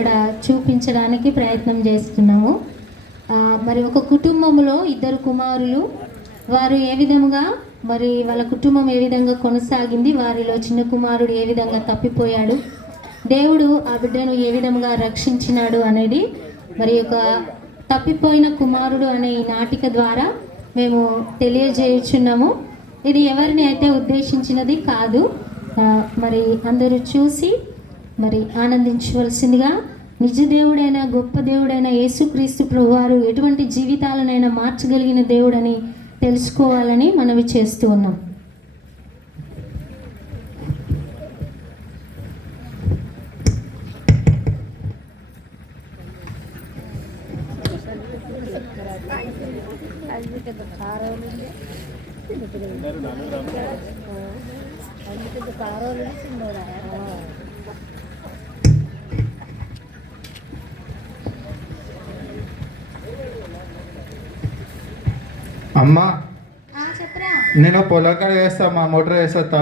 ఇక్కడ చూపించడానికి ప్రయత్నం చేస్తున్నాము. మరి ఒక కుటుంబంలో ఇద్దరు కుమారులు, వారు ఏ విధముగా మరి వాళ్ళ కుటుంబం ఏ విధంగా కొనసాగింది, వారిలో చిన్న కుమారుడు ఏ విధంగా తప్పిపోయాడు, దేవుడు ఆ బిడ్డను ఏ విధంగా రక్షించినాడు అనేది మరి ఒక తప్పిపోయిన కుమారుడు అనే ఈ నాటిక ద్వారా మేము తెలియజేయుచున్నాము. ఇది ఎవరిని అయితే ఉద్దేశించినది కాదు. మరి అందరూ చూసి మరి ఆనందించవలసిందిగా, నిజ దేవుడైన గొప్ప దేవుడైన యేసుక్రీస్తు ప్రభువారు ఎటువంటి జీవితాలనైనా మార్చగలిగిన దేవుడని తెలుసుకోవాలని మనవి చేస్తూ ఉన్నాం. అమ్మా, చెప్పరా. నేను పొలం కాడ వేస్తా, మా మోటార్ వేస్తా.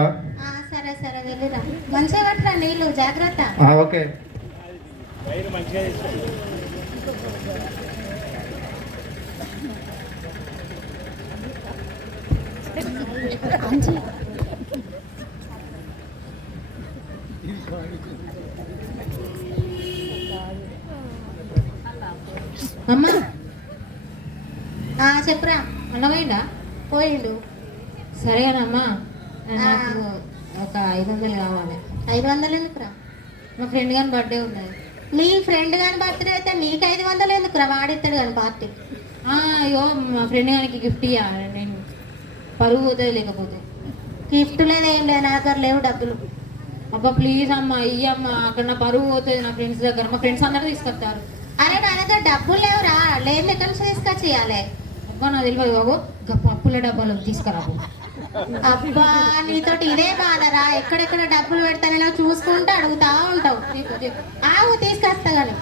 సరే సరే వెళ్ళిరా, మంచిగా పట్టరా నీళ్ళు, జాగ్రత్త. ఓకే. అమ్మా చెప్పరా. అన్నమైందా? పోయిండు. సరేనమ్మా, నాకు ఒక 500 కావాలి. 500 ఎందుకురా? మా ఫ్రెండ్ గాని బర్త్డే ఉన్నది. నీ ఫ్రెండ్ గాని బర్త్డే అయితే నీకు 500 ఎందుకురా? వాడిస్తాడు కానీ పార్టీ. అయ్యో, మా ఫ్రెండ్ గానికి గిఫ్ట్ ఇవ్వాలి, నేను పరుగు పోతుంది లేకపోతే. గిఫ్ట్ లేదేం లేదు, నా దగ్గర లేవు డబ్బులు. అబ్బా ప్లీజ్ అమ్మా, ఇయ్యమ్మా, అక్కడ నా పరుగు పోతుంది నా ఫ్రెండ్స్ దగ్గర. మా ఫ్రెండ్స్ అందరూ తీసుకొస్తారు. అరే నా దగ్గర డబ్బులు లేవురా, లేదు ఎక్కడి నుంచి తీసుకొచ్చి ఇవ్వాలి. అబ్బా నాకు తెలియదు బాబు, పప్పుల డబ్బాలు తీసుకురాబు. అబ్బా నీతోటి ఇదే బాధరా, ఎక్కడెక్కడ డబ్బులు పెడతానో చూసుకుంటూ అడుగుతా ఉంటావు. ఆవు తీసుకొస్తా కానీ.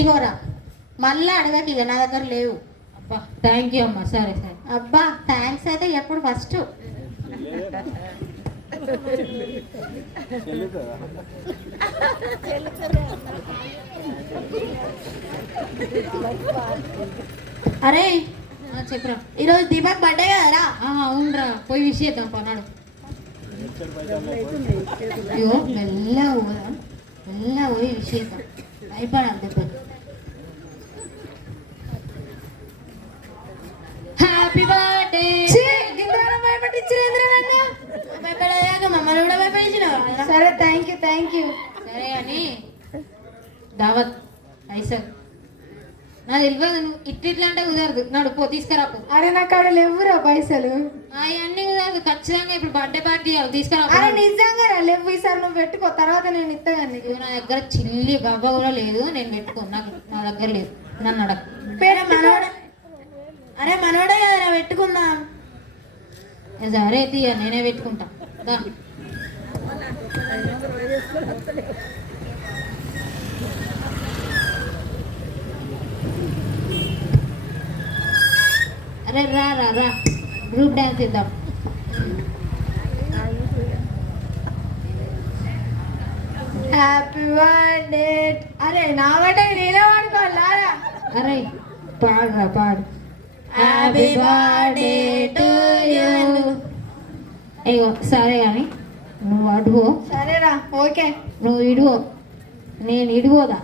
ఇగోరా, మళ్ళీ అడగకి, ఇక నా దగ్గర లేవు. అబ్బా థ్యాంక్ యూ అమ్మా. సరే సరే. అబ్బా థ్యాంక్స్ అయితే ఎప్పుడు ఫస్ట్. అరే చెప్పరా, ఈరోజు దీపక్ బర్త్డే కదరా? అవునరా, పోయి విష్ చేద్దాం పన్నాడు. అయ్యో మెల్లగా పోదాం, మెల్లగా పోయి విష్ చేద్దాం, అయిపోయాడు దెబ్బ. Happy birthday. మమ్మల్ని కూడా భయపడించిన. సరే థ్యాంక్ యూ. సరే అని దావత్ ఐసర్ నా తెలియదు, నువ్వు ఇట్లా అంటే కుదరదు. నాడు పో తీసుకురాపు. అరే నాకు అక్కడ లేవురా పైసలు. అవన్నీ కుదరదు, ఖచ్చితంగా ఇప్పుడు బర్త్డే పార్టీ తీసుకురా. అరే నిజంగా లేవు, ఈసారి నువ్వు పెట్టుకో, తర్వాత నేను ఇస్తాను. నా దగ్గర చిల్లి గవ్వ కూడా లేదు, నేను పెట్టుకో. నాకు నా దగ్గర లేదు, నన్ను అడగ. పేరే మనోడ. అరే మనోడే కదరా, పెట్టుకుందాం. సరే తీయ, నేనే పెట్టుకుంటా. అరే రా రా రా, గ్రూప్ డాన్స్ ఇద్దాం. Happy birthday. అరే నా బర్త్డే నేనే వాడుకోవాలా? అరే పాడురా పాడు. Happy birthday to you. అయ్యో సరే కానీ నువ్వు అడుగో. సరేరా ఓకే, నువ్వు ఇడుగో, నేను ఇడుగోదా.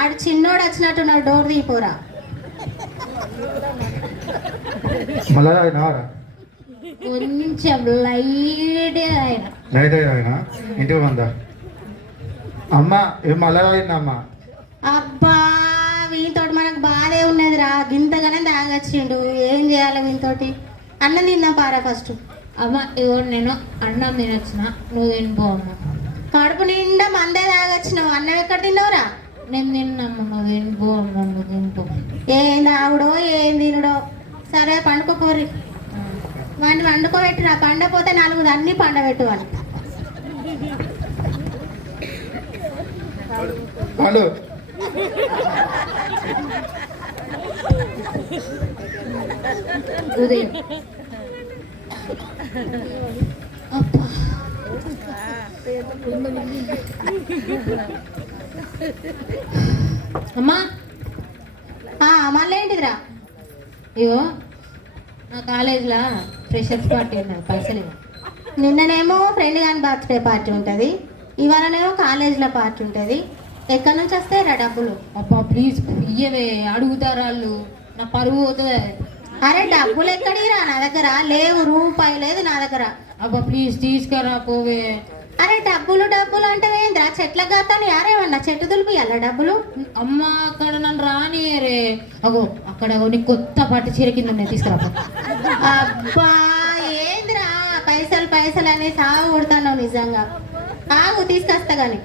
ఆడు చిన్నోడు వచ్చినట్టు నా డోర్ తీపోరా. కొంచెం లైట్ అయినా ఇంటికి వందా అమ్మ, మళ్ళా అమ్మా. అబ్బా వీనితోటి మనకు బాధే ఉన్నదిరా, గింతగానే తాగొచ్చిండు. ఏం చేయాలి వీనితోటి? అన్నం తిందాం పారా ఫస్ట్. అమ్మ ఇగో నేను అన్నం తినొచ్చిన, నువ్వు తినిపో అమ్మ. కడుపు నిండా మందే తాగొచ్చినావు, అన్నం ఎక్కడ తిన్నావురా? నేను తిన్నమ్మ, నువ్వు తినిపో అమ్మ, నువ్వు తినిపో. ఏం తాగుడో ఏం తినుడో. సరే పండుకోపోర్రి, వాడిని వండుకోబెట్టురా. పండపోతే 4 అన్నీ పండబెట్టు అని. వాళ్ళు ఉదయం అబ్బా అమ్మా మళ్ళీ ఏంటిదిరా? ఇగో నా కాలేజీలో ఫ్రెషర్స్ పార్టీ ఉన్నది, పైసలు ఇవ్వ. నిన్ననేమో ఫ్రెండ్ గాని బర్త్డే పార్టీ ఉంటుంది, ఇవాళనేమో కాలేజీలో పార్టీ ఉంటుంది. ఎక్కడి నుంచి వస్తాయిరా డబ్బులు? అబ్బా ప్లీజ్ ఇయ్యవే, అడుగుతారు వాళ్ళు, నా పరువు పోతుంది. అరే డబ్బులు ఎక్కడిరా? నా దగ్గర లేవు, రూపాయి లేదు నా దగ్గర. అబ్బా ప్లీజ్ తీసుకురా పోవే. అరే డబ్బులు డబ్బులు అంటే ఏంద్రా? చెట్ల గతాని యారేమన్నా చెట్టు దులిపియాల డబ్బులు? అమ్మ అక్కడ నన్ను రానియరే. అగో అక్కడ నీకు కొత్త పట్టు చీర కింద ఉన్నాయి, తీసుకురా. అబ్బా ఏంద్రా పైసలు పైసలు అనే సాగు కొడతాను నిజంగా. ఆగు తీసుకొస్తా గాని.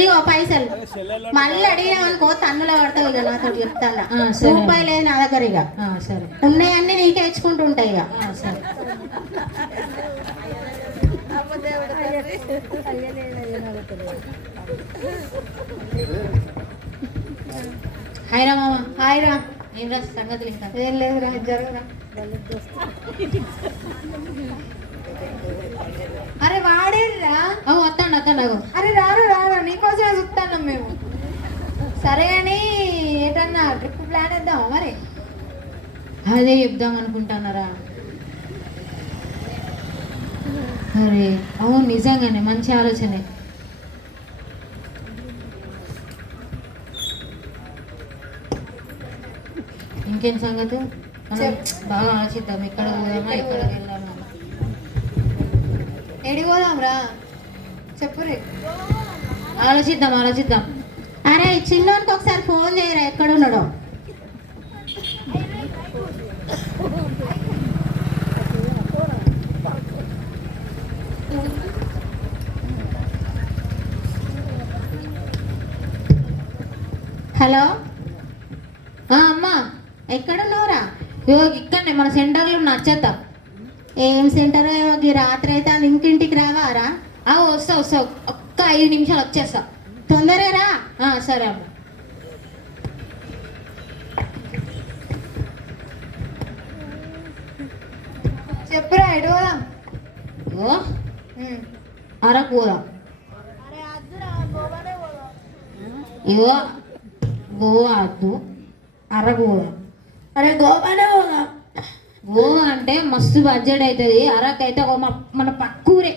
ఇగో పైసలు మళ్ళీ అడిగామనుకో తన్నులో పడతావు. ఇక నాతో చెప్తాను, రూపాయి లేదు నా దగ్గర. ఇక సరే, ఉన్నాయన్నీ నీకే ఇచ్చుకుంటూ ఉంటాయి. ఇక సరే. హాయ్రా మామ. హాయ్రా. ఏం రా సంగతులు? ఇంకా ఏం లేదురా, జరుగురా. అరే వాడేరా? వస్తాను వస్తాను. అగో అరే రారు రారు, నీకోసమే చూస్తాను మేము. సరే అని ఏటన్నా ట్రిప్ ప్లాన్ వేద్దామా మరి? అదే చెప్దాం అనుకుంటున్నారా? అరే అవును, నిజంగానే మంచి ఆలోచనే. ఇంకేం సంగతి? మనం బాగా ఆలోచిద్దాం, ఎక్కడ పోదామా, ఎక్కడ వెళ్దామా. ఎడిపోదాం రా, చెప్పురే. ఆలోచిద్దాం ఆలోచిద్దాం. అరే చిన్నోనికి ఒకసారి ఫోన్ చేయరా, ఎక్కడున్నాడో. హలో అమ్మా ఎక్కడున్నావురా? ఇగో ఇక్కడనే మన సెంటర్లో నచ్చేద్దాం. ఏం సెంటర్ ఏమో, ఈ రాత్రి అయితే ఇంకింటికి రావారా? వస్తా వస్తా, ఒక్క 5 నిమిషాలు వచ్చేస్తా. తొందరగా రా. సరే అమ్మ. చెప్పురా, ఎటు పోదాం? ఇగో అరకు పోదాం. ఇగో గోవా వద్దు, అరకు పోదాం. అరే గోవానే పోదాం. గోవా అంటే మస్తు బడ్జెట్ అవుతుంది, అరకు అయితే మన పక్కూరే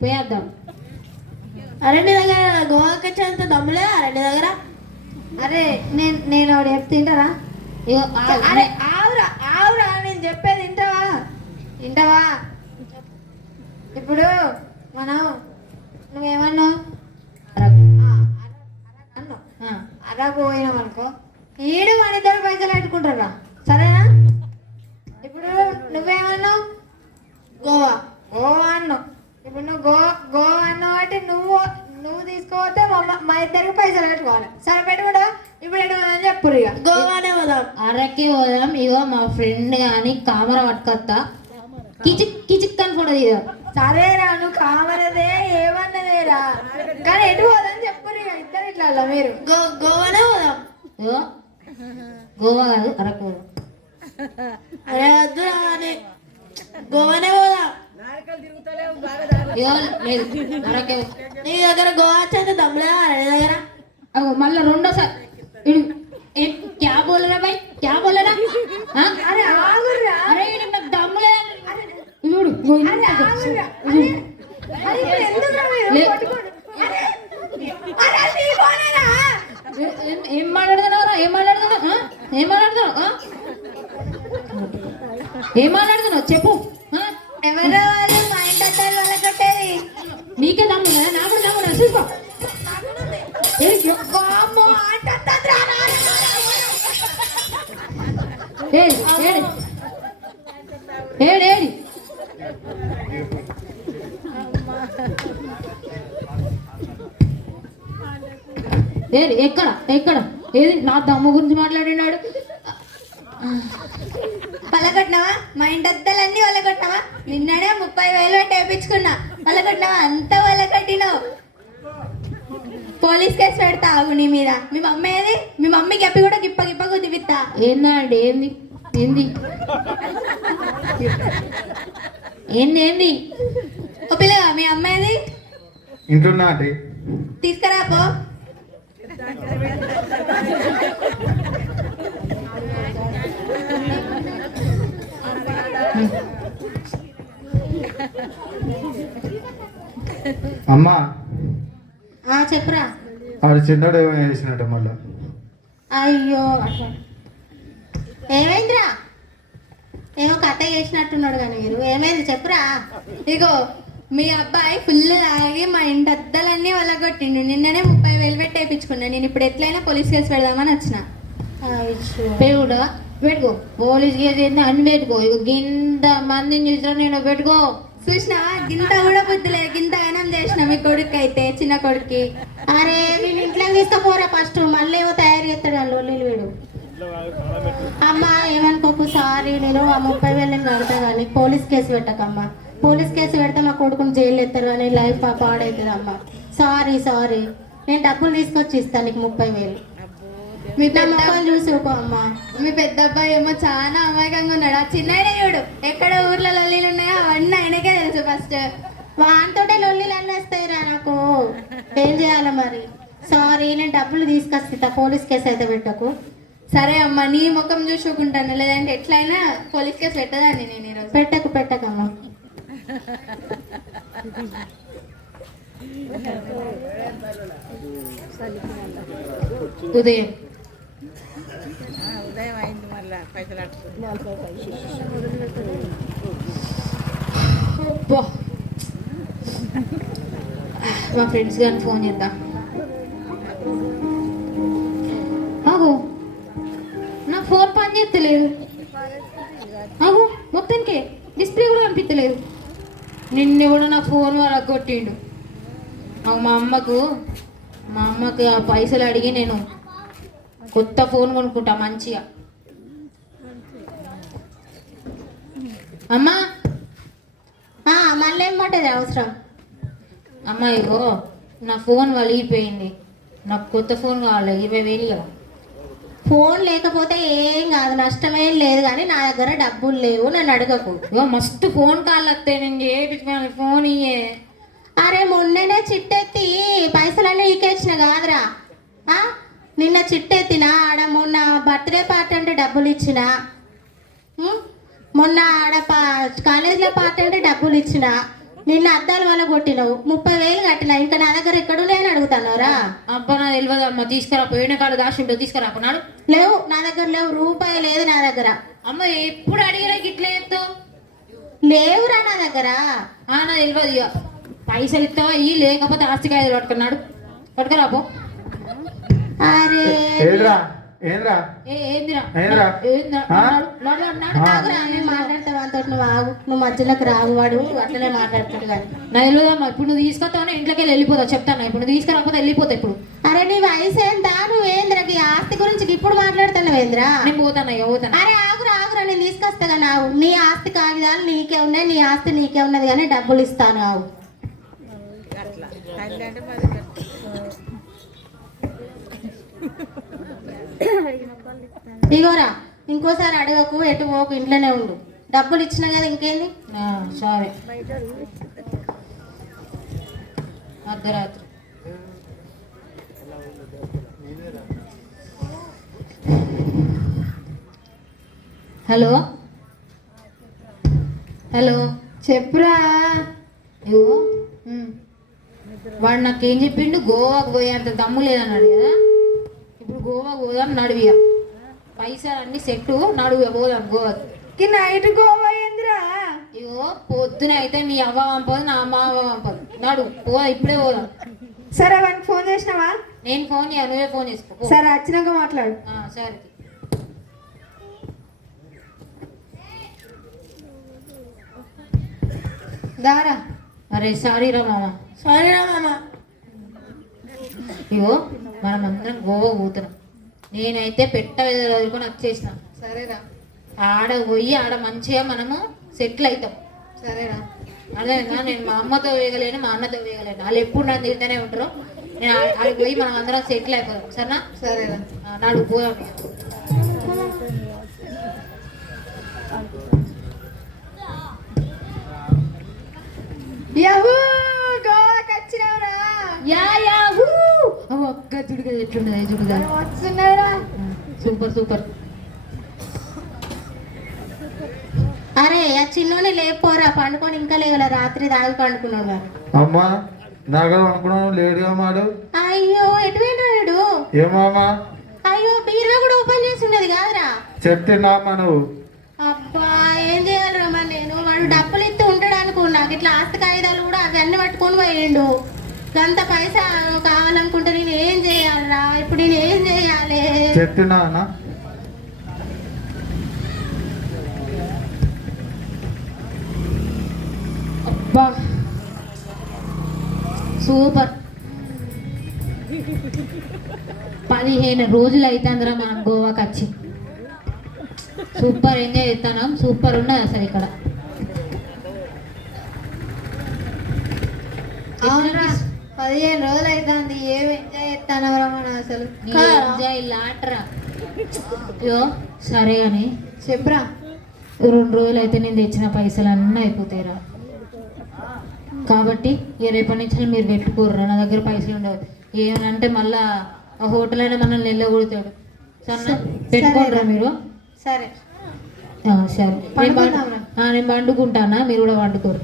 పోయేద్దాం. అరే నీ దగ్గర గోవాకి వచ్చేంత దమ్ములే అరే నీ దగ్గర? అరే నేను వాడు తింటారా? ఇగో అరే ఆవురా ఆవురా, నేను చెప్పేది వింటావా? వింటావా? ఇప్పుడు మనం నువ్వేమన్నావు? అన్నావు అరకు పోయినాం అనుకో, ఈడు మన ఇద్దరు పైసలు పెట్టుకుంటారా, సరేనా? ఇప్పుడు నువ్వేమన్నావు? గోవా గోవా అన్నావు. ఇప్పుడు నువ్వు గోవా అన్నావు అంటే నువ్వు తీసుకోపోతే మా ఇద్దరికి పైసలు పెట్టుకోవాలి, సరే పెట్టుకుంటా. ఇప్పుడు ఎటు పోదాం చెప్పు. ఇక గోవానే పోదాం. అరకే పోదాం. ఇగో మా ఫ్రెండ్ కానీ కామర పట్టుకొస్తా, కిచిక్ కిచిక్ అని ఫోటో తీద్దాం. సరేరా, నువ్వు కామరదే ఏమన్నదేరా, కానీ ఎటు పోదాం చెప్పు. ఇక ఇద్దరు ఇట్లా మీరు గోవానే పోదాం. ఇగో గోవా కాదు, అరకు పోదాం. అరే వద్దు అని గోవానే పోదాం. ఇగో లేదు, అరకే. నీ దగ్గర గోవా వచ్చేది దమ్ములేదా నీ దగ్గర? అగో మళ్ళీ రెండోసారి క్యా బోలరా భాయ్, క్యా బోలరా? అరే ఆగుర్రా. అరే నాకు దమ్ము లేదా చూడు. ఏం మాట్లాడుతున్నావురా? ఏం మాట్లాడుతున్నావు? ఏం మాట్లాడుతున్నావు? ఏం మాట్లాడుతున్నావు చెప్పు. ఎవరో వాళ్ళు మా ఇంటి అద్దాలు వాళ్ళ కట్టేది. నీకే దమ్ము కదా, నా కూడా దమ్ము చూసుకో. ఏడి ఏడి ఏది ఎక్కడ ఎక్కడ ఏది నా దమ్ము గురించి మాట్లాడినాడు. పలకొట్టినావా? మా ఇంటి అద్దలన్నీ వలకొట్టినావా? నిన్ననే 30,000 పెట్టి వేయించుకున్నా. పలకొట్టినావా? అంత వలకొట్టినావు. పోలీస్ కేసు పెడతా ఆగు నీ మీద. మీ మమ్మీ ఏది? మీ మమ్మీకి ఎప్పి కూడా గిప్ప గిప్ప కుదిపిస్తా. ఏందా అండి? ఏంది ఏంది ఏంది ఏంది? ఓ పిల్లగా మీ అమ్మ ఏది? ఇంటున్నా అండి. తీసుకురా పో. అమ్మా చెప్పురా. ఆడు చిన్నడు ఏమైనా చేసినట్టు మళ్ళా. అయ్యో ఏమైందిరా? ఏమో కథ చేసినట్టున్నాడు కానీ మీరు. ఏమైంది చెప్పురా. ఇగో మీ అబ్బాయి ఫుల్ తాగి మా ఇంటి అద్దలన్నీ వలగొట్టిండు. నిన్ననే 30,000 పెట్టి వేయించుకున్నా. నేను ఇప్పుడు ఎట్లయినా పోలీస్ కేసు పెడదామని వచ్చిన. పేవుడా పెట్టుకో. పోలీస్ కేసు ఏంది అని పెట్టుకో. ఇక గింత మందిని చూసినా నేను పెట్టుకో. చూసినావా? గింత కూడా బుద్ధి లేదు. గింత గనం చేసిన మీ కొడుకు అయితే, చిన్న కొడుక్కి. అరే వీళ్ళు ఇంట్లోకి తీసుకుపోరా ఫస్ట్. మళ్ళీ ఏమో తయారు చేస్తాడు వాళ్ళు వీడు. అమ్మ ఏమనుకోకు, సారీ. నేను ఆ 30,000 కడతా కానీ పోలీస్ కేసు పెట్టకమ్మా. పోలీస్ కేసు పెడితే మా కొడుకుని జైలు ఎత్తారు కానీ లైఫ్ పాడవుతుంది అమ్మ. Sorry sorry. నేను డబ్బులు తీసుకొచ్చి ఇస్తాను నీకు 30,000. మీ పెద్ద చూసుకో అమ్మా. మీ పెద్ద అబ్బాయి ఏమో చాలా అమాయకంగా ఉన్నాడు. ఆ చిన్న చూడు, ఎక్కడ ఊర్లో లొల్లీలు ఉన్నాయో అవన్నీ ఆయనకే తెలుసు. ఫస్ట్ వానితోటే లొల్లీలు అన్నీ వస్తాయిరా నాకు. ఏం చేయాలి మరి? సారీ, నేను డబ్బులు తీసుకొస్తా. పోలీస్ కేసు అయితే పెట్టకు. సరే అమ్మా, నీ ముఖం చూసుకుంటాను. లేదంటే ఎట్లయినా పోలీస్ కేసు పెట్టదాన్ని నేను ఈరోజు. పెట్టకమ్మా. ఉదయం అయింది మళ్ళీ పైసలు మా ఫ్రెండ్స్ గారిని ఫోన్ చేద్దాం. ఆగు, నా ఫోన్ పని చేస్తలేదు. ఆగు, మొత్తానికి డిస్ప్లే కూడా కనిపించలేదు. నిన్ను కూడా నా ఫోన్ వాళ్ళకి కొట్టిండు. మా అమ్మకు ఆ పైసలు అడిగి నేను కొత్త ఫోన్ కొనుక్కుంటా మంచిగా. అమ్మా మళ్ళీ ఏమంటది అవసరం? అమ్మాయిగో నా ఫోన్ వలిగిపోయింది. నాకు కొత్త ఫోన్ కావాలి. 20,000 కదా. ఫోన్ లేకపోతే ఏం కాదు, నష్టమేం లేదు. కానీ నా దగ్గర డబ్బులు లేవు, నన్ను అడగకు. మస్తు ఫోన్ కాల్ వస్తాయి. నేను చేయించుకోవాలి. ఫోన్ ఇయ్యే. అరే మొన్ననే చిట్టెత్తి పైసలన్నీ ఈకేసిన కాదురా. నిన్న చిట్టెత్తిన ఆడ. మొన్న బర్త్డే పార్టీ అంటే డబ్బులు ఇచ్చిన. మొన్న ఆడ కాలేజీలో పార్టీ అంటే డబ్బులు ఇచ్చిన. నిన్న అద్దాల వల్ల కొట్టినావు. 30,000 కట్టినా. ఇంకా నా దగ్గర ఎక్కడూ లేని అడుగుతున్నారా? అబ్బా నా తెలియదు అమ్మ. తీసుకురా. పోయిన కాళ్ళు దాచి ఉంటావు. తీసుకురాకున్నాడు. లేవు నా దగ్గర, లేవు. రూపాయి లేదు నా దగ్గర. అమ్మ ఎప్పుడు అడిగినా గిట్లా చెప్తావు. లేవురా నా దగ్గర. నా తెలియదు. ఇక పైసలు ఇస్తావా ఇవి, లేకపోతే ఆస్తికాయలు పట్టుకున్నాడు. పట్టుకురాపో. అరే ఏంద్రా ఏంద్రా ఏందిరా ఏంద్రా మాట్లాడతావు అంత. నువ్వు ఆగు, నువ్వు మధ్యలోకి రావు. వాడు అట్లనే మాట్లాడతాడు కానీ. నా తెలియదమ్మా. ఇప్పుడు నువ్వు తీసుకొస్తావు ఇంట్లోకి వెళ్ళిపోతావు. చెప్తాను. ఇప్పుడు నువ్వు తీసుకురాకపోతే వెళ్ళిపోతావు. ఇప్పుడు అరే నీ వయసు ఏందా? నువ్వేంద్రా ఈ ఆస్తి గురించి ఇప్పుడు మాట్లాడుతున్నావేంద్రా? నేను పోతాను. పోతాను. అరే ఆగురా ఆగురా, నేను తీసుకొస్తా కానీ ఆగు. నీ ఆస్తి కాగితాలు నీకే ఉన్నాయి, నీ ఆస్తి నీకే ఉన్నది కానీ డబ్బులు ఇస్తాను. ఆగు. ఇగోరా, ఇంకోసారి అడగకు, ఎటు పోకు, ఇంట్లోనే ఉండు. డబ్బులు ఇచ్చినా కదా, ఇంకేంది. సరే. అర్ధరాత్రి. హలో హలో, చెప్పురా. ఇగో వాడు నాకేం చెప్పిండు, గోవాకు పోయేంత దమ్ము లేదన్నాడు కదా. ఇప్పుడు గోవా పోదాం, నడువియా. పైసలు అన్ని సెట్టు, నడువు పోదాం గోవాకి. నైట్ గోవా ఏందిరా? ఇగో పొద్దున అయితే మీ అవ్వ పంపదు, నా అమ్మ అవ్వ పంపదు. నడు పోదా, ఇప్పుడే పోదాం. సరే వాడికి ఫోన్ చేసినావా? నేను ఫోన్ చేయ, నువ్వే ఫోన్ చేసుకో. సరే వచ్చినాక మాట్లాడు. సరే. దారా. అరే సారీ రా మామ. సరేనా మామ. ఇగో మనం అందరం గోవా పోతున్నాం. నేనైతే పెట్ట వదులుకొని వచ్చేసిన. సరేరా. ఆడ పోయి ఆడ మంచిగా మనము సెటిల్ అవుతాం. సరేరా. అదేనా, నేను మా అమ్మతో వేయగలేను, మా అన్నతో వేయగలేను. వాళ్ళు ఎప్పుడు నన్ను తింటూనే ఉంటారు. నేను ఆడికి పోయి మనం అందరం సెటిల్ అయిపోదాం. సరేనా? సరేరా. నాడు పోదాం. యాహూ గోవాకి వచ్చినావురా. Yeah yeah who. అవ్వ అక్క చుడుగా ఎట్లుండదు చుడుగా. వస్తున్నాయిరా. Super super. అరే ఆ చిన్నోని లేపోరా, పండుకొని ఇంకా లేగల. రాత్రి దాగి పండుకున్నావు. అమ్మా నాకు అనుకున్నాను లేడుగా మాడు. అయ్యో ఎటు పోయినాడు? ఏమమ్మా అయ్యో బీరువా కూడా ఓపెన్ చేసి ఉండేది కాదురా. చెప్తున్నా అమ్మా నువ్వు. అబ్బా ఏం చేయాలి మరి నేను? వాడు డబ్బులు ఇస్తూ ఉంటాడు అనుకున్నా. ఇట్లా ఆస్తి కాగితాలు కూడా అవన్నీ పట్టుకొని పోయిండు. అంత పైసా కావాలనుకుంటే నేను ఏం చేయాలరా? ఇప్పుడు నేను ఏం చేయాలి? చెప్తున్నా అన్న. అబ్బా సూపర్. 15 రోజులు అవుతుందిరా మనం గోవాకి వచ్చి. సూపర్ ఎంజాయ్ చేస్తున్నాం. సూపర్ ఉన్నది అసలు ఇక్కడ. అవునరా 15 రోజులు అవుతుంది. ఏం ఎంజాయ్ చేస్తానవరా మనం అసలు. ఎంజాయ్ లాటరా. అయ్యో సరే అని చెప్పురా. 2 రోజులు అయితే నేను తెచ్చిన పైసలు అన్నీ అయిపోతాయిరా. కాబట్టి రేపటి నుంచి మీరు పెట్టుకోర్రా. నా దగ్గర పైసలు ఉండవు. ఏమనంటే మళ్ళా ఆ హోటల్ అయినా మనల్ని వెళ్ళగొడతాడు. సరే పెట్టుకోర్రా మీరు. సరే సరే నేను వండుకుంటానా, మీరు కూడా వండుకోరు.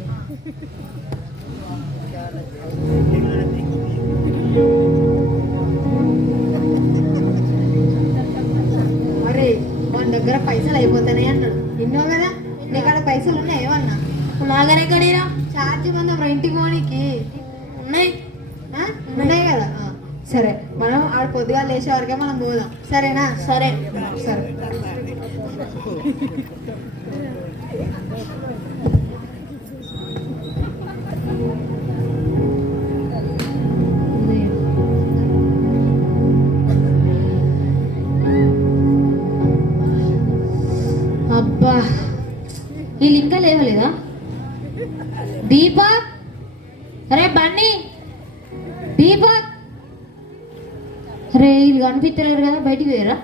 మరి మన దగ్గర పైసలు అయిపోతాయి అన్నాడు. విన్నావు కదా? నీ కాడ పైసలు ఉన్నాయి ఏమన్నా? నాగనే కడీరా. ఛార్జ్ మనం ఇంటికి పోనీకి ఉన్నాయి. ఉన్నాయి కదా. సరే మనం ఆడ పొద్దుగా లేచే వరకే మనం పోదాం. సరేనా? సరే సరే. అబ్బా వీళ్ళు ఇంకా లేవలేదా? దీపక్, అరే బన్నీ, దీపక్. అరే వీళ్ళు కనిపించలేరు కదా, బయటికి వేయరా?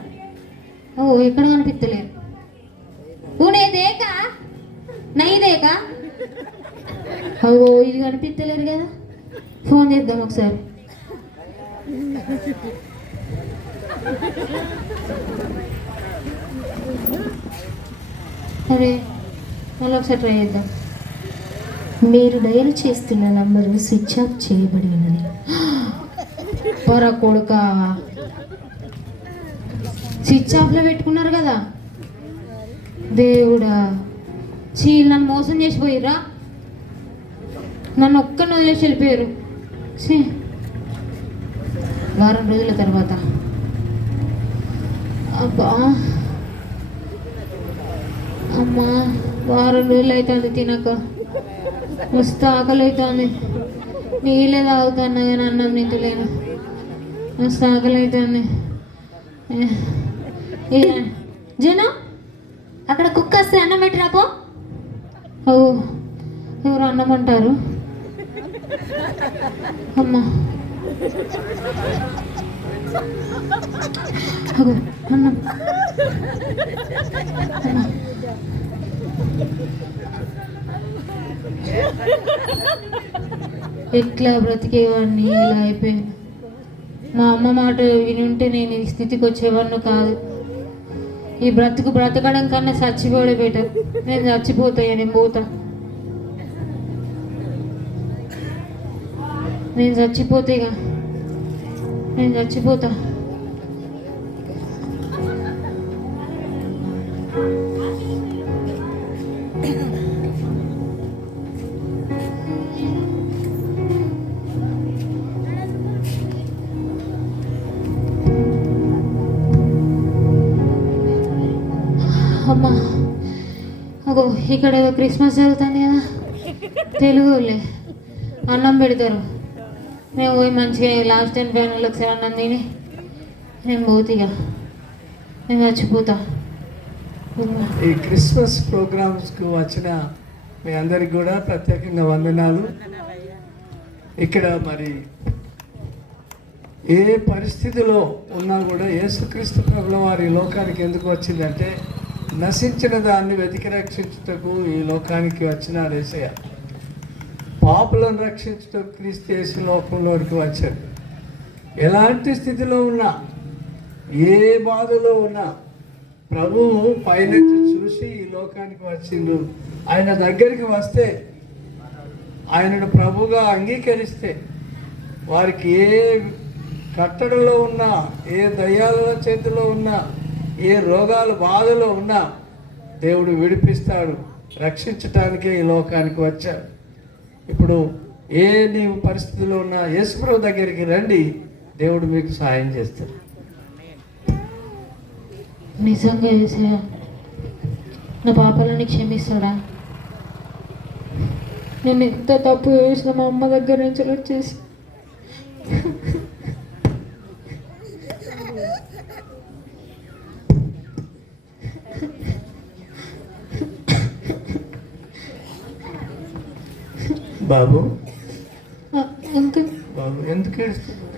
ఓ ఎక్కడ కనిపించలేరు. ఊనే దేకా నై దేకా. ఓ ఇది కనిపించలేరు కదా. ఫోన్ చేద్దాం ఒకసారి. అరే మళ్ళీ ఒకసారి ట్రై చేద్దాం. మీరు డయల్ చేస్తున్న నంబరు స్విచ్ ఆఫ్ చేయబడి ఉన్నది. పర కొడుక స్విచ్ ఆఫ్లో పెట్టుకున్నారు కదా. దేవుడా నన్ను మోసం చేసిపోయిర్రా. నన్ను ఒక్కరిని వదిలేసి వెళ్ళిపోయారు. వారం రోజుల తర్వాత అబ్బా అమ్మా వారం రోజులు అవుతుంది తినక. మస్తు ఆకలి అవుతుంది. నీళ్ళే తాగుతున్నా కానీ అన్నం తింటలేను. మస్తు ఆకలి అవుతుంది. జను అక్కడ కుక్క వస్తే అన్నం పెట్టిరాపో. ఓ ఎవరు అన్నం అంటారు? అమ్మా అగో అన్నం. అమ్మా ఎట్లా బ్రతికేవాడిని, ఇలా అయిపోయింది. మా అమ్మ మాట వినుంటే నేను ఈ స్థితికి వచ్చేవాడిని కాదు. ఈ బ్రతకడం కన్నా చచ్చిపోవడే బెటర్. నేను చచ్చిపోతాయా? నేను పోతా. నేను చచ్చిపోతేగా నేను చచ్చిపోతా. అమ్మా అగో ఇక్కడ ఏదో క్రిస్మస్ జరుగుతుంది కదా. తెలుగులే అన్నం పెడతారు. మేము పోయి మంచిగా లాస్ట్ టైం ఫ్యామిలీలో ఒకసారి అన్నం తిని నేను పోతిగా నేను చచ్చిపోతా. ఈ క్రిస్మస్ ప్రోగ్రామ్స్కు వచ్చిన మీ అందరికి కూడా ప్రత్యేకంగా వందనాలు. ఇక్కడ మరి ఏ పరిస్థితిలో ఉన్నా కూడా యేసుక్రీస్తు ప్రభుల వారి లోకానికి ఎందుకు వచ్చిందంటే నశించిన దాన్ని వెతికి రక్షించుటకు ఈ లోకానికి వచ్చినాడు యేసయ్య. పాపులను రక్షించుటకు క్రీస్తు యేసు లోకంలోనికి వచ్చాడు. ఎలాంటి స్థితిలో ఉన్నా ఏ బాధలో ఉన్నా ప్రభువు పైనుంచి చూసి ఈ లోకానికి వచ్చిండు. ఆయన దగ్గరికి వస్తే ఆయనను ప్రభుగా అంగీకరిస్తే వారికి ఏ కట్టడలో ఉన్నా, ఏ దయ్యాల చేతిలో ఉన్నా, ఏ రోగాలు బాధలో ఉన్నా దేవుడు విడిపిస్తాడు. రక్షించటానికే ఈ లోకానికి వచ్చాడు. ఇప్పుడు ఏ నీవు పరిస్థితిలో ఉన్నా యేసుప్రభు దగ్గరికి రండి, దేవుడు మీకు సహాయం చేస్తాడు. నిజంగా యేసయ్య నా పాపాలని క్షమిస్తాడా? నేను ఎంత తప్పు చేసిన మా అమ్మ దగ్గర నుంచి వచ్చేసి బాబు అంకుల్ బాబు ఎందుకు ఏడుస్తున్నావు?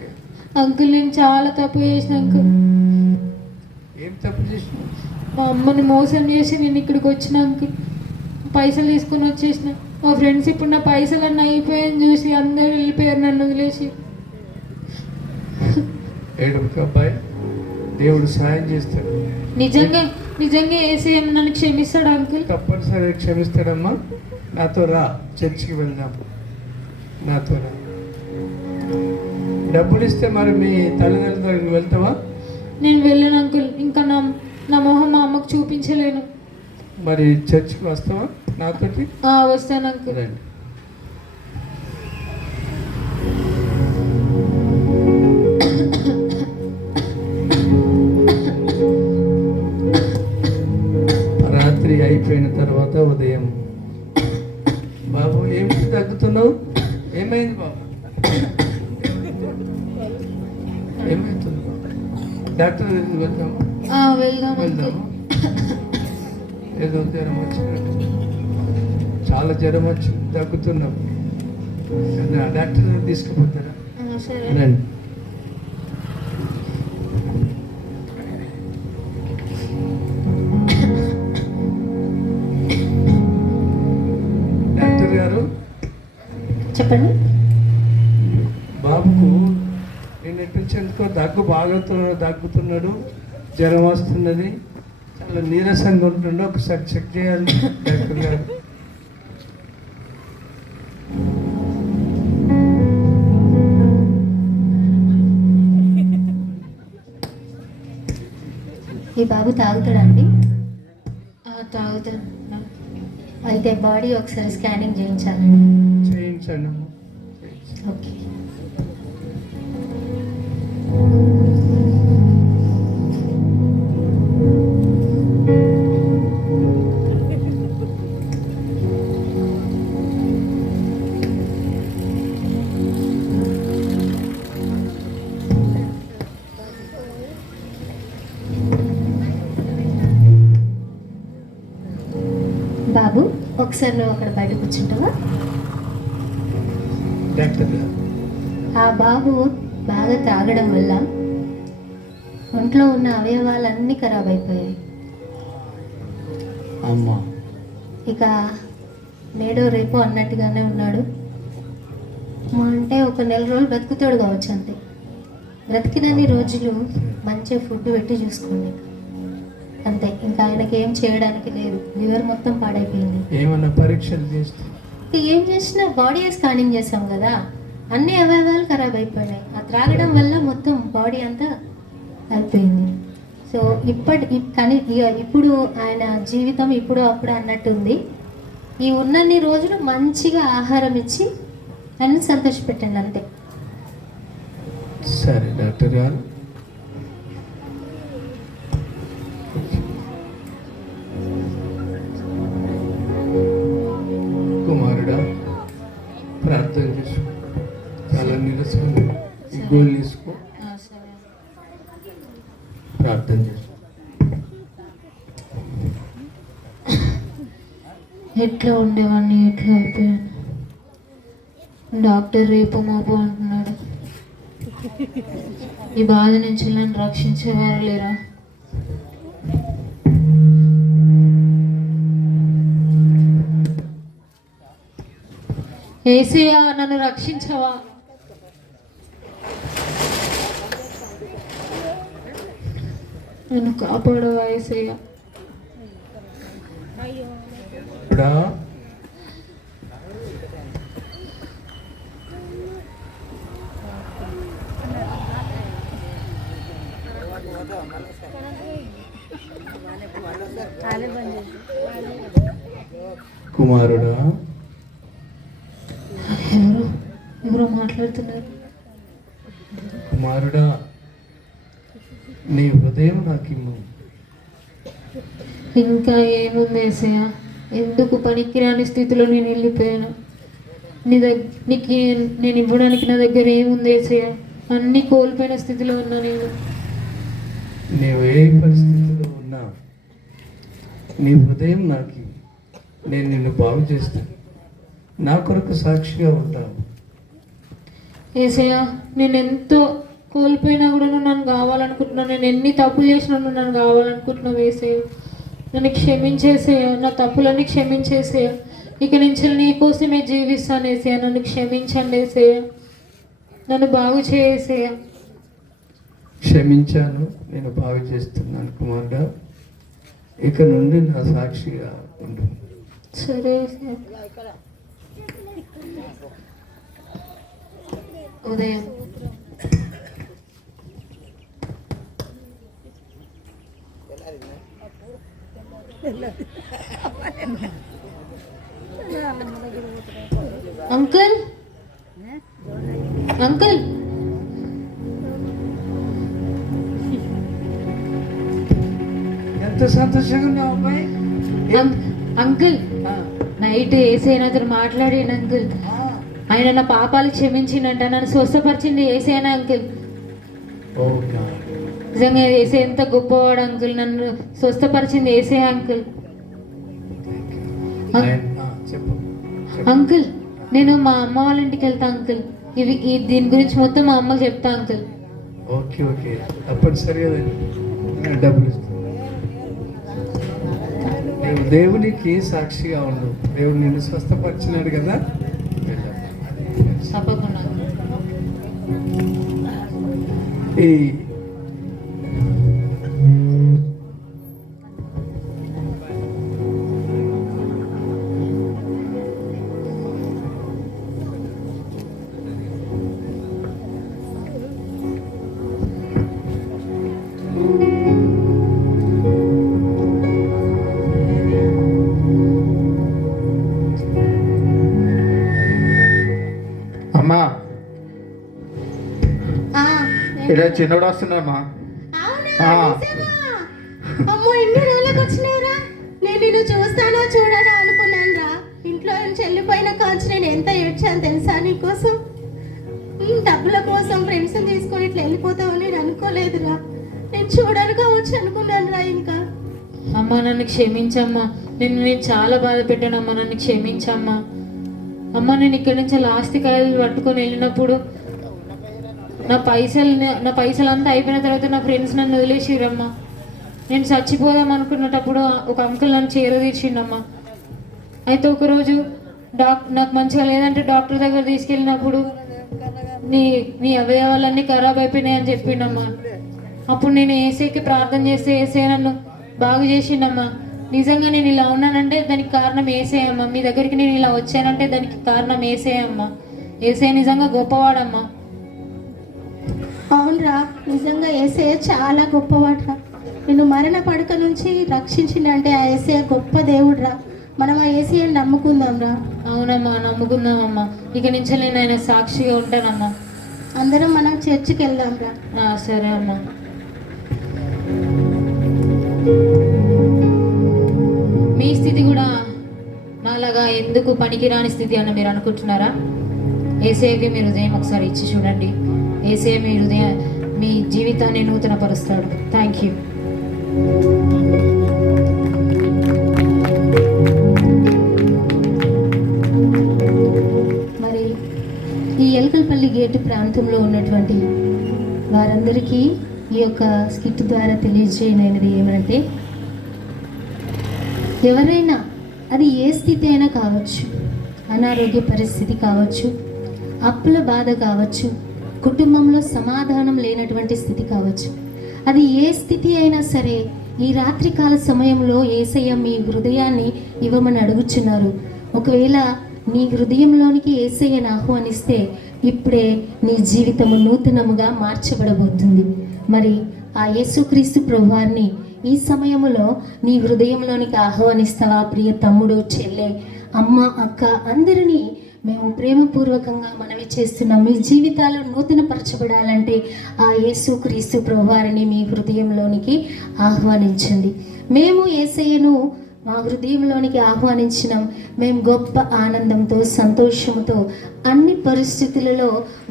అంకుల్ నేను చాలా తప్పు చేసిన అంకుల్. ఏం తప్పు చేసినావు? మా అమ్మని మోసం చేసి నేను ఇక్కడికి వచ్చిన అంకుల్. పైసలు తీసుకొని వచ్చేసిన. మా ఫ్రెండ్స్ ఇప్పుడు నా పైసలు అన్నీ అయిపోయాయని చూసి అందరూ వెళ్ళిపోయారు నన్ను వదిలేసి. ఏడుపు అబ్బాయి, దేవుడు సహాయం చేస్తాడు. నిజంగా నిజంగా యేసయ్య నన్ను క్షమిస్తాడు అంకుల్? తప్పనిసరిగా క్షమిస్తాడమ్మా. నాతో రా, చర్చికి వెళ్దాం. నాతో రా. డబ్బులు ఇస్తే మరి మీ తల్లిదండ్రుల దగ్గరికి వెళ్తావా? నేను వెళ్ళాను అంకుల్. ఇంకా నా మొహం మా అమ్మకు చూపించలేను. మరి చర్చికి వస్తావా నాతోటి? వస్తాను అంకుల్. రండి. రాత్రి అయిపోయిన తర్వాత ఉదయం. బాబు ఏమిటి తగ్గుతున్నావు? ఏమైంది బాబు? ఏమైతుంది బాబు? డాక్టర్ దగ్గరికి వెళ్దామా? వెళ్దాం అంకుల్. వెళ్దామా? ఏదో జ్వరం వచ్చినట్టు, చాలా జ్వరం వచ్చి తగ్గుతున్నాం. డాక్టర్ దగ్గర తీసుకుపోతారా? సరే. రండి. డాక్టర్ గారు చెప్పండి. బాబుకు నిన్నటి నుంచి ఎందుకో దగ్గుతున్నాడు, జ్వరం వస్తున్నది, చాలా నీరసంగా ఉంటుండే. ఒకసారి చెక్ చేయాలి డాక్టర్ గారు. ఈ బాబు తాగుతాడా అండి? తాగుతాను. అయితే బాడీ ఒకసారి స్కానింగ్ చేయించాలండి. చేయించండి అమ్మ. ఓకే. బాబు ఒకసారి నువ్వు అక్కడ బయట కూర్చుంటావా? డాక్టర్ గారు ఆ బాబు బాగా తాగడం వల్ల ఒంట్లో ఉన్న అవయవాలన్నీ ఖరాబ్ అయిపోయాయి. అమ్మా, ఇక నేడో రేపో అన్నట్టుగానే ఉన్నాడు. అంటే ఒక నెల రోజులు బ్రతుకుతాడు కావచ్చు అంతే. బ్రతికినన్ని రోజులు మంచిగా ఫుడ్ పెట్టి చూసుకోండి అంతే. ఇంకా ఆయనకి ఏం చేయడానికి లేదు. లివర్ మొత్తం పాడైపోయింది. ఏమన్నా పరీక్షలు చేస్తే? ఏం చేసినా బాడీ స్కానింగ్ చేసాం కదా, అన్ని అవయవాలు ఖరాబ్ అయిపోయినాయి. ఆ త్రాగడం వల్ల మొత్తం బాడీ అంతా అయిపోయింది. సో కానీ ఇప్పుడు ఆయన జీవితం ఇప్పుడు అప్పుడు అన్నట్టుంది. ఈ ఉన్నన్ని రోజులు మంచిగా ఆహారం ఇచ్చి ఆయన సంతోషపెట్టండి అంతే. సరే డాక్టర్ గారు. కుమారుడు కుమారుడా, ప్రార్థన చేసుకో, చాలా నిలుచుకుని గోలు తీసుకో, సరే. ప్రార్థన చేసుకో. ఎట్లా ఉండేవాడిని, ఎట్లా అయిపోయాను. డాక్టర్ రేపు మాపు అంటున్నాడు. ఈ బాధ నుంచి నన్ను రక్షించేవారు లేరా? ఏసయ్యా, నన్ను రక్షించవా? నన్ను కాపాడవా ఏసయ్యా? కుమారుడా, కుమారుడా, ఎవరో మాట్లాడుతున్నారు. కుమారుడా, నీ హృదయం నాకు ఇమ్ము. ఇంకా ఏముంది ఏసయ్య? ఎందుకు పనికిరాని స్థితిలో నేను వెళ్ళిపోయాను. నీకు నేను ఇవ్వడానికి నా దగ్గర ఏముంది ఏసయ్య? అన్నీ కోల్పోయిన స్థితిలో ఉన్నా నేను. నీవు ఏ పరిస్థితిలో ఉన్నా నీ హృదయం నాకు ఇవ్వు. నేను నిన్ను బాగు చేస్తాను. నా కొరకు సాక్షిగా ఉంటావు. ఏసయ్య, నేను ఎంతో కోల్పోయినా కూడా నువ్వు నన్ను కావాలనుకుంటున్నాను. నేను ఎన్ని తప్పులు చేసినా నువ్వు నన్ను కావాలనుకుంటున్నావు ఏసయ్య. నన్ను క్షమించేసేయ, నా తప్పులన్నీ క్షమించేసేయ. ఇక నుంచి నీ కోసమే జీవిస్తాను ఏసయ్య. నన్ను క్షమించండి ఏసయ్య, నన్ను బాగు చేసేయ. క్షమించాను, నేను బాగు చేస్తున్నాను కుమారుడా. ఇక నుండి నా సాక్షిగా ఉండు. సరే ఏసయ్య. ఉదయం అంకుల్, అంకుల్, ఎంత సంతోషంగా ఉన్నావు అమ్మాయి. అంకుల్, నైట్ ఏసైనా అతను మాట్లాడాను అంకుల్. ఆయన నా పాపాలు క్షమించిందంట, నన్ను స్వస్థపరిచింది ఏసైనా అంకుల్. ఓ గాడ్. నిజంగా ఏసే ఎంత గొప్పవాడు అంకుల్. నన్ను స్వస్థపరిచింది ఏసే అంకుల్. చెప్పు. అంకుల్, నేను మా అమ్మ వాళ్ళ ఇంటికి వెళ్తా అంకుల్. దీని గురించి మొత్తం మా అమ్మకి చెప్తా అంకుల్. ఓకే ఓకే, తప్పనిసరిగా డబ్బులు ఇస్తాను. నీవు దేవునికి సాక్షిగా ఉండు. దేవుడు నిన్ను స్వస్థపరిచినాడు కదా. తప్పకుండా. ఈ అమ్మా, ఆ, ఇలా చిన్నోడు వస్తున్నామ్మా. అవునా? నిజమా? అమ్మో, ఎన్ని రోజులకు వచ్చినావురా? నేను నిన్ను చూస్తానో చూడానో అనుకున్నాను రా. ఇంట్లో నుంచి వెళ్ళిపోయిన కాంచి నేను ఎంత ఏడ్చాను తెలుసా నీకోసం. డబ్బుల కోసం ఫ్రెండ్స్ తీసుకొని ఇట్లా వెళ్ళిపోతావని నేను అనుకోలేదురా. నేను చూడను కావచ్చు అనుకున్నాను రా. ఇంకా అమ్మ, నన్ను క్షమించమ్మా. నేను చాలా బాధ పెట్టానమ్మా. నన్ను క్షమించమ్మా. అమ్మ, నేను ఇక్కడి నుంచి లాస్ట్ కాయలు పట్టుకొని వెళ్ళినప్పుడు నా పైసలు అంతా అయిపోయిన తర్వాత నా ఫ్రెండ్స్ నన్ను వదిలేసిరమ్మా. నేను చచ్చిపోదాం అనుకున్నప్పుడు ఒక అంకుల్ నన్ను చేరదీర్చిండమ్మా. అయితే ఒకరోజు నాకు మంచిగా లేదంటే డాక్టర్ దగ్గర తీసుకెళ్ళినప్పుడు నీ అవయవాలన్నీ ఖరాబ్ అయిపోయినాయి అని చెప్పిండమ్మా. అప్పుడు నేను ఏసైకి ప్రార్థన చేస్తే ఏసై నన్ను బాగు చేసిండమ్మా. నిజంగా నేను ఇలా ఉన్నానంటే దానికి కారణం ఏసే అమ్మా. మీ దగ్గరికి నేను ఇలా వచ్చానంటే దానికి కారణం ఏసే అమ్మా. ఏసే నిజంగా గొప్పవాడమ్మా. అవునరా, నిజంగా ఏసే చాలా గొప్పవాడురా. నిన్ను మరణ పడక నుంచి రక్షించిందంటే ఆ ఏసే గొప్ప దేవుడురా. మనం ఆ ఏసీని నమ్ముకుందాం రా. అవునమ్మా, నమ్ముకుందామమ్మా. ఇక నుంచి నేను ఆయన సాక్షిగా ఉంటానమ్మా. అందరం మనం చర్చికి వెళ్దాం రా. సరే అమ్మా. మీ స్థితి కూడా నా నాలాగా ఎందుకు పనికిరాని స్థితి అని మీరు అనుకుంటున్నారా? యేసయ్యకి మీ హృదయం ఒకసారి ఇచ్చి చూడండి. యేసయ్య మీ జీవితాన్ని నూతనపరుస్తాడు. Thank you. మరి ఈ ఎలకలపల్లి గేటు ప్రాంతంలో ఉన్నటువంటి వారందరికీ ఈ యొక్క స్కిట్ ద్వారా తెలియజేయనది ఏమంటే, ఎవరైనా అది ఏ స్థితి అయినా కావచ్చు, అనారోగ్య పరిస్థితి కావచ్చు, అప్పుల బాధ కావచ్చు, కుటుంబంలో సమాధానం లేనటువంటి స్థితి కావచ్చు, అది ఏ స్థితి అయినా సరే ఈ రాత్రికాల సమయంలో యేసయ్య మీ హృదయాన్ని ఇవ్వమని అడుగుచున్నారు. ఒకవేళ నీ హృదయంలోనికి యేసయ్యను ఆహ్వానిస్తే ఇప్పుడే నీ జీవితము నూతనముగా మార్చబడబోతుంది. మరి ఆ యేసుక్రీస్తు ప్రభువారిని ఈ సమయంలో నీ హృదయంలోనికి ఆహ్వానిస్తావా? ప్రియ తమ్ముడు, చెల్లె, అమ్మ, అక్క అందరినీ మేము ప్రేమపూర్వకంగా మనవి చేస్తున్నాం. మీ జీవితాలు నూతనపరచబడాలంటే ఆ యేసుక్రీస్తు ప్రభువారిని మీ హృదయంలోనికి ఆహ్వానించండి. మేము యేసయ్యను మా హృదయంలోనికి ఆహ్వానించినాం. మేము గొప్ప ఆనందంతో, సంతోషంతో, అన్ని పరిస్థితులలో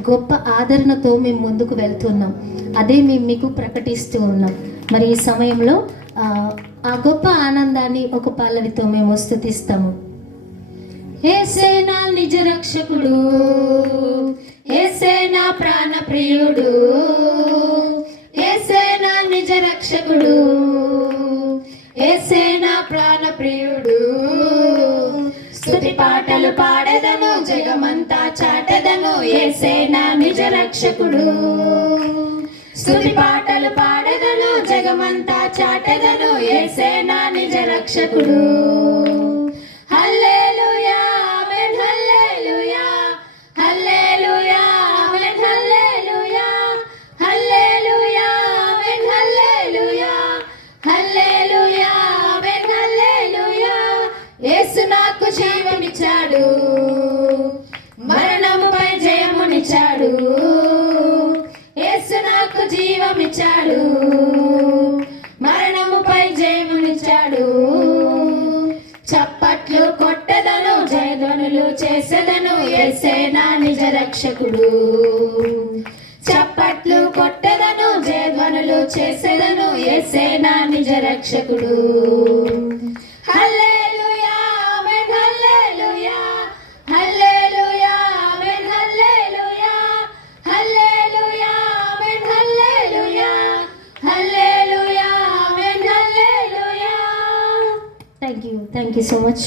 గొప్ప ఆదరణతో మేము ముందుకు వెళ్తున్నాం. అదే మేము మీకు ప్రకటిస్తూ ఉన్నాం. మరి ఈ సమయంలో ఆ గొప్ప ఆనందాన్ని ఒక పల్లవితో మేము స్తుతిస్తాము. యేసే నా నిజ రక్షకుడు, యేసే నా ప్రాణ ప్రియుడు, యేసే నా నిజ రక్షకుడు, యేసే నా ప్రాణ ప్రియుడు. స్తుతి పాటలు పాడెదను, జగమంతా చాటెదను, యేసే నా నిజ రక్షకుడు. స్తుతి పాటలు పాడెదను, జగమంతా చాటెదను, యేసే నా నిజ రక్షకుడు. హల్లెలూయా, ఆమేన్, హల్లెలూయా, హల్లెలూయా, ఆమేన్, హల్లెలూయా, హల్లెలూయా, ఆమేన్, హల్లెలూయా, హల్లెలూయా, ఆమేన్, హల్లెలూయా. యేసు నాకు జీవమిచ్చాడు, మరణముపై జయమునిచ్చాడు. యేసు నాకు జీవమిచ్చాడు, మరణముపై జయమునిచ్చాడు. చప్పట్లు కొట్టెదను, జయధ్వనులు చేసెదను, యేసే నా నిజ రక్షకుడు. చప్పట్లు కొట్టెదను, జయధ్వనులు చేసెదను, యేసే నా నిజ రక్షకుడు. హల్లెలూయా, ఆమేన్, హల్లెలూయా, హల్లెలూయా, ఆమేన్, హల్లెలూయా, హల్లెలూయా, ఆమేన్, హల్లెలూయా, హల్లెలూయా, ఆమేన్, హల్లెలూయా. Thank you so much.